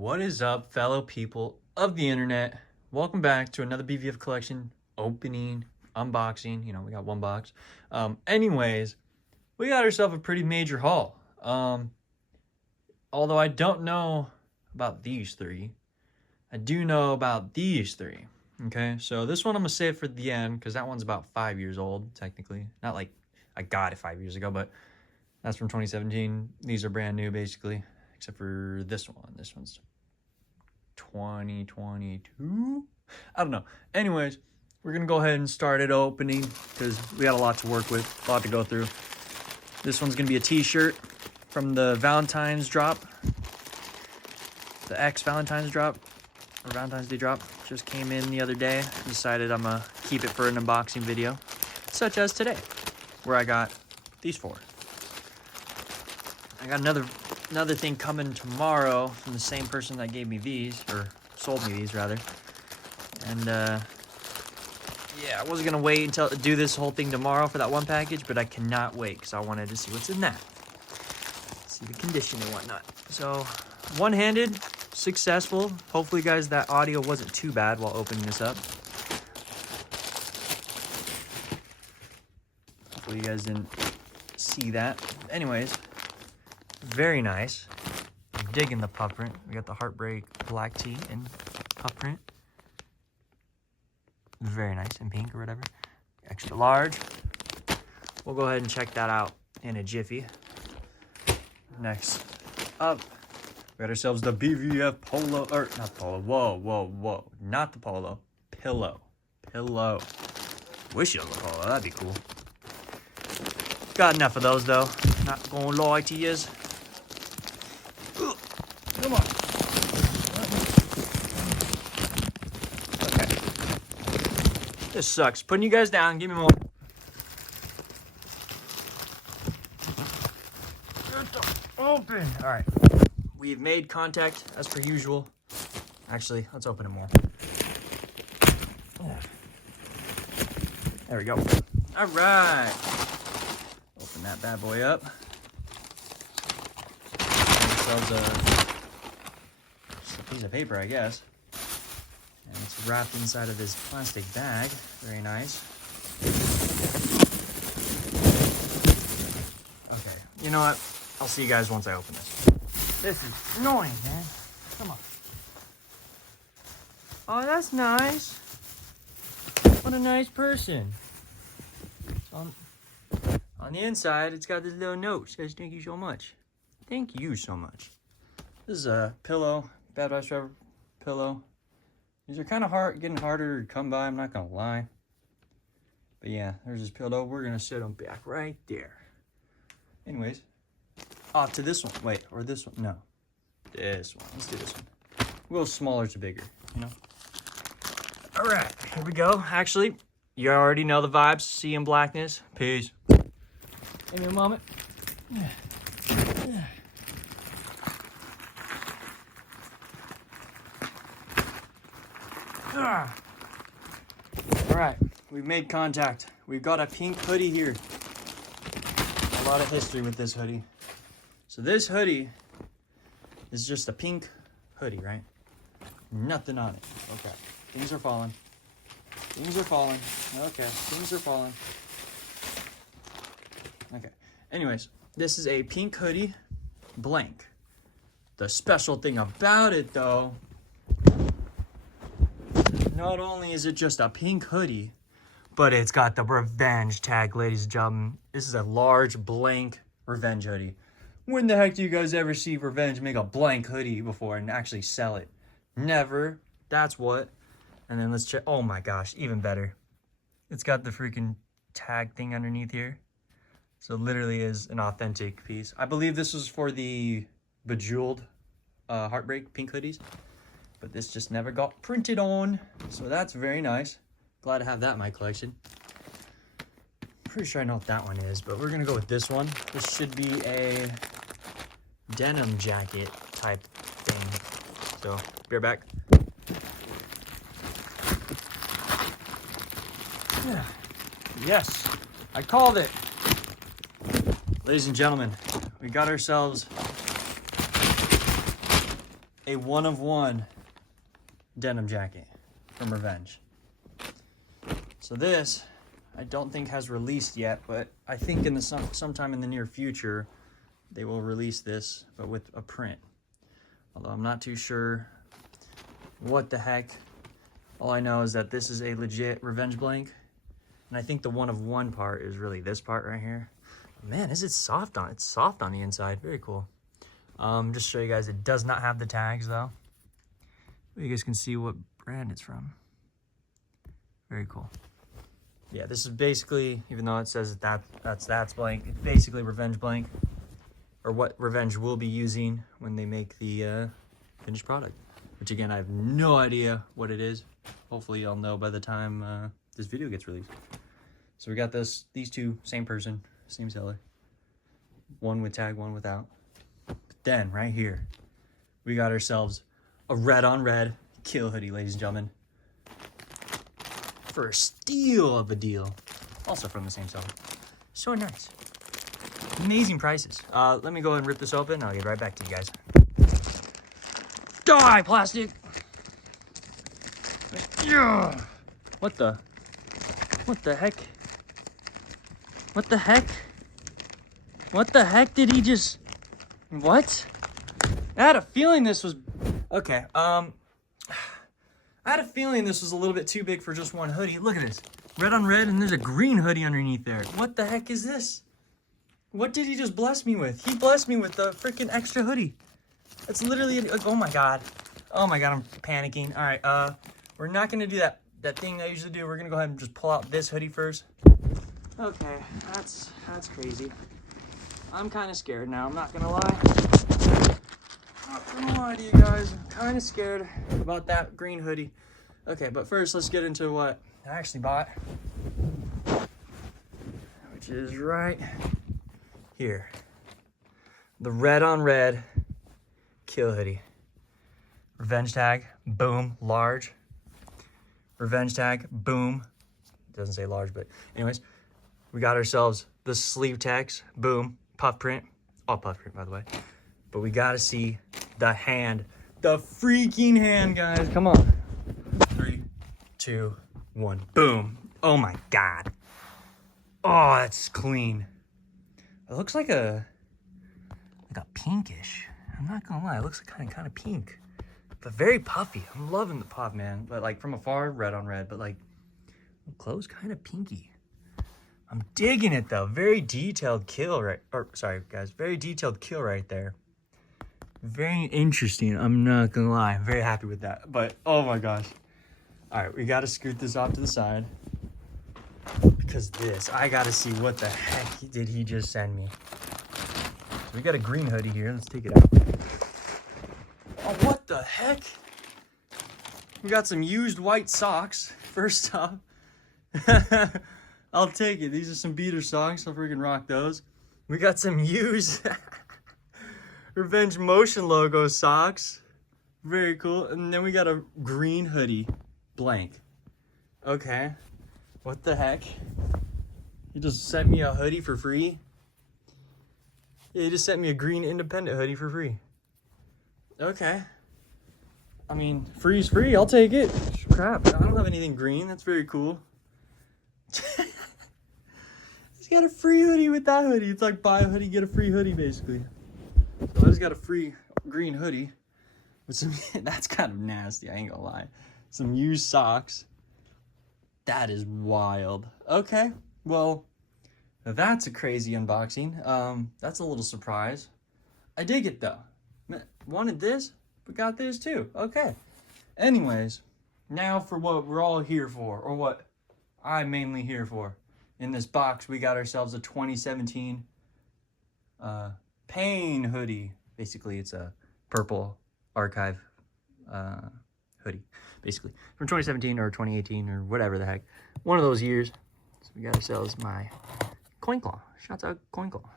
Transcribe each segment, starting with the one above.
What is up, fellow people of the internet? Welcome back to another BVF collection opening, unboxing. You know, we got one box. Anyways, we got ourselves a pretty major haul. Although I don't know about these three, I do know about these three. Okay, so this one I'm gonna save for the end because that one's about 5 years old, technically. Not like I got it 5 years ago, but that's from 2017. These are brand new, basically, except for this one. This one's 2022. I don't know. Anyways, we're gonna go ahead and start it opening because we got a lot to work with, a lot to go through. This one's gonna be a t-shirt from the Valentine's drop, the Valentine's drop, or Valentine's Day drop. Just came in the other day. Decided I'm gonna keep it for an unboxing video, such as today, where I got these four. I got another thing coming tomorrow from the same person that gave me these, or sold me these rather. And yeah, I wasn't gonna wait until do this whole thing tomorrow for that one package, but I cannot wait because I wanted to see what's in that, see the condition and whatnot. So one-handed, successful. Hopefully, guys, that audio wasn't too bad while opening this up. Hopefully, you guys didn't see that. Anyways, very nice. I'm digging the puff print. We got the Heartbreak black tee and puff print. Very nice, in pink or whatever. Extra large. We'll go ahead and check that out in a jiffy. Next up, we got ourselves the BVF polo, or not polo, whoa, not the polo, pillow. Wish it was a polo, that'd be cool. Got enough of those though, not gonna lie to yous. Come on. Okay. This sucks. Putting you guys down, give me more. Open. All right. We've made contact as per usual. Actually, let's open it more. There we go. All right. Open that bad boy up. Ourselves just a piece of paper, I guess. And it's wrapped inside of this plastic bag. Very nice. Okay. You know what? I'll see you guys once I open this. This is annoying, man. Come on. Oh, that's nice. What a nice person. On the inside, it's got this little note. It says, thank you so much. Thank you so much. This is a pillow, Bad Vibes Forever pillow. These are kind of getting harder to come by, I'm not going to lie. But yeah, there's this pillow. We're going to sit them back right there. Anyways. Off to this one. Wait, or this one? No. This one. Let's do this one. We'll go smaller to bigger, you know? All right, here we go. Actually, you already know the vibes. See in blackness. Peace. Give me a moment. All right, we've made contact. We've got a pink hoodie here. A lot of history with this hoodie. So this hoodie is just a pink hoodie, right? Nothing on it. Okay. Things are falling. Things are falling. Okay. Things are falling. Okay. Anyways, this is a pink hoodie, blank. The special thing about it, though, not only is it just a pink hoodie, but it's got the revenge tag, ladies and gentlemen. This is a large, blank revenge hoodie. When the heck do you guys ever see Revenge make a blank hoodie before and actually sell it? Never. That's what. And then let's check. Oh my gosh, even better. It's got the freaking tag thing underneath here. So it literally is an authentic piece. I believe this was for the Bejeweled Heartbreak pink hoodies. But this just never got printed on. So that's very nice. Glad to have that in my collection. Pretty sure I know what that one is, but we're gonna go with this one. This should be a denim jacket type thing. So, be right back. Yes, I called it. Ladies and gentlemen, we got ourselves a 1-of-1 denim jacket from Revenge. So this, I don't think has released yet, but I think in the sometime in the near future, they will release this, but with a print. Although I'm not too sure what the heck. All I know is that this is a legit Revenge blank. And I think the 1-of-1 part is really this part right here. Man, is it soft on? It's soft on the inside. Very cool. Just to show you guys, it does not have the tags though. You guys can see what brand it's from. Very cool. Yeah, this is basically, even though it says that's blank, it's basically Revenge blank, or what Revenge will be using when they make the finished product. Which again, I have no idea what it is. Hopefully I'll know by the time this video gets released. So we got these two, same person, same seller. One with tag, one without. But then right here, we got ourselves a red on red kill hoodie, ladies and gentlemen. For a steal of a deal. Also from the same seller. So nice. Amazing prices. Let me go ahead and rip this open. I'll get right back to you guys. Die, plastic! Yeah. What the heck? What the heck? What the heck did he just... What? I had a feeling this was... Okay, I had a feeling this was a little bit too big for just one hoodie. Look at this. Red on red, and there's a green hoodie underneath there. What the heck is this? What did he just bless me with? He blessed me with a freaking extra hoodie. That's literally... Oh my god. Oh my god, I'm panicking. All right, we're not going to do that thing I usually do. We're going to go ahead and just pull out this hoodie first. Okay, that's crazy. I'm kind of scared now. I'm not going to lie. Not going to lie to you guys. I'm kind of scared about that green hoodie. Okay, but first let's get into what I actually bought. Which is right here. The red on red kill hoodie. Revenge tag, boom, large. Revenge tag, boom. It doesn't say large, but anyways. We got ourselves the sleeve tags, boom, puff print. All puff print, by the way. But we gotta see the hand. The freaking hand, guys. Come on. 3, 2, 1, boom. Oh my god. Oh, that's clean. It looks like a pinkish. I'm not gonna lie, it looks like kind of pink. But very puffy. I'm loving the puff, man. But like from afar, red on red. But like close, kind of pinky. I'm digging it though. Very detailed kill right. Or sorry, guys. Very detailed kill right there. Very interesting. I'm not gonna lie. I'm very happy with that. But oh my gosh. All right, we gotta scoot this off to the side because this. I gotta see what the heck did he just send me. So we got a green hoodie here. Let's take it out. Oh, what the heck? We got some used white socks, first off. I'll take it. These are some beater socks. I'll freaking rock those. We got some used Revenge Motion logo socks. Very cool. And then we got a green hoodie. Blank. Okay. What the heck? He just sent me a hoodie for free? Yeah, he just sent me a green independent hoodie for free. Okay. I mean, free's free. I'll take it. Crap. I don't have anything green. That's very cool. He's got a free hoodie with that hoodie. It's like buy a hoodie, get a free hoodie, basically. So I just got a free green hoodie with some... That's kind of nasty. I ain't gonna lie. Some used socks. That is wild. Okay. Well, that's a crazy unboxing. That's a little surprise. I dig it, though. Wanted this, but got this too. Okay. Anyways, now for what we're all here for, or what I'm mainly here for. In this box, we got ourselves a 2017 Pain hoodie. Basically, it's a purple archive hoodie. Basically, from 2017 or 2018 or whatever the heck. One of those years. So we got ourselves my coin claw. Shouts out coin claw.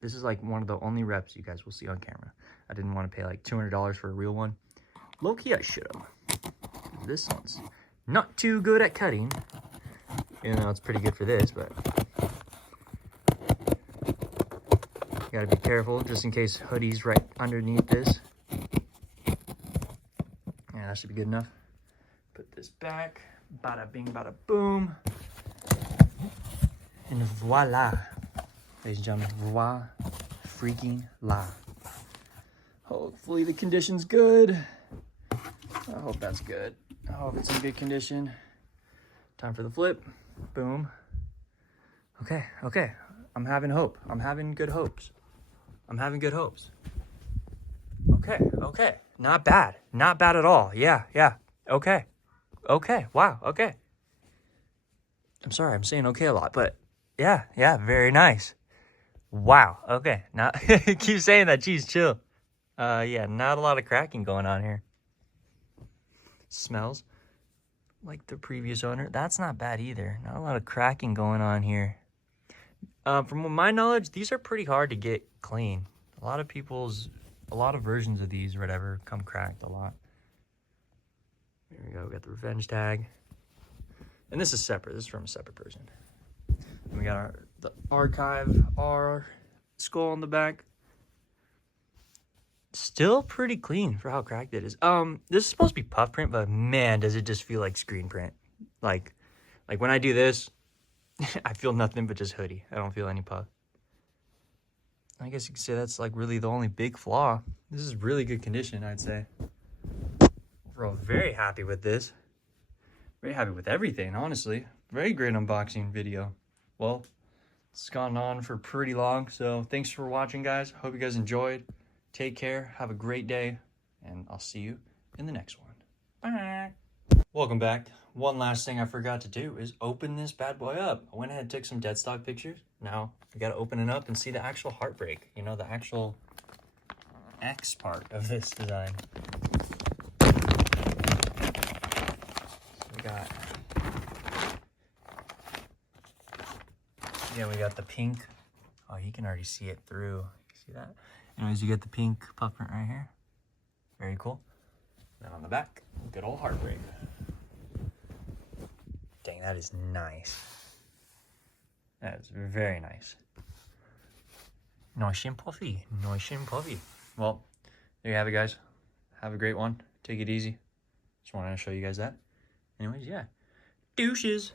This is like one of the only reps you guys will see on camera. I didn't want to pay like $200 for a real one. Low-key, I should have. This one's not too good at cutting. Even though it's pretty good for this, but... You gotta be careful just in case hoodie's right underneath this. That should be good enough. Put this back. Bada bing, bada boom. And voila. Ladies and gentlemen, voila freaking la. Hopefully the condition's good. I hope that's good. I hope it's in good condition. Time for the flip. Boom. Okay, okay. I'm having hope. I'm having good hopes. I'm having good hopes. Okay, okay. Not bad. Not bad at all. Yeah, yeah. Okay. Okay. Wow. Okay. I'm sorry. I'm saying okay a lot, but yeah, yeah. Very nice. Wow. Okay. Now keep saying that. Geez, chill. Yeah. Not a lot of cracking going on here. Smells like the previous owner. That's not bad either. Not a lot of cracking going on here. From my knowledge, these are pretty hard to get clean. A lot of versions of these or whatever come cracked a lot. There we go. We got the revenge tag. And this is separate. This is from a separate person. And we got the archive R skull on the back. Still pretty clean for how cracked it is. This is supposed to be puff print, but man, does it just feel like screen print. Like when I do this, I feel nothing but just hoodie. I don't feel any puff. I guess you could say that's like really the only big flaw. This is really good condition, I'd say. We're all very happy with this. Very happy with everything, honestly. Very great unboxing video. Well, it's gone on for pretty long, so thanks for watching, guys. Hope you guys enjoyed. Take care, have a great day, and I'll see you in the next one. Bye. Welcome back. One last thing I forgot to do is open this bad boy up. I went ahead and took some dead stock pictures. Now we got to open it up and see the actual heartbreak. You know, the actual X part of this design. So we got, yeah, we got the pink. Oh, you can already see it through. See that? Anyways, you get the pink puff print right here. Very cool. Then on the back, good old heartbreak. Dang, that is nice. That is very nice. Nice and puffy. Nice and puffy. Well, there you have it, guys. Have a great one. Take it easy. Just wanted to show you guys that. Anyways, yeah. Douches.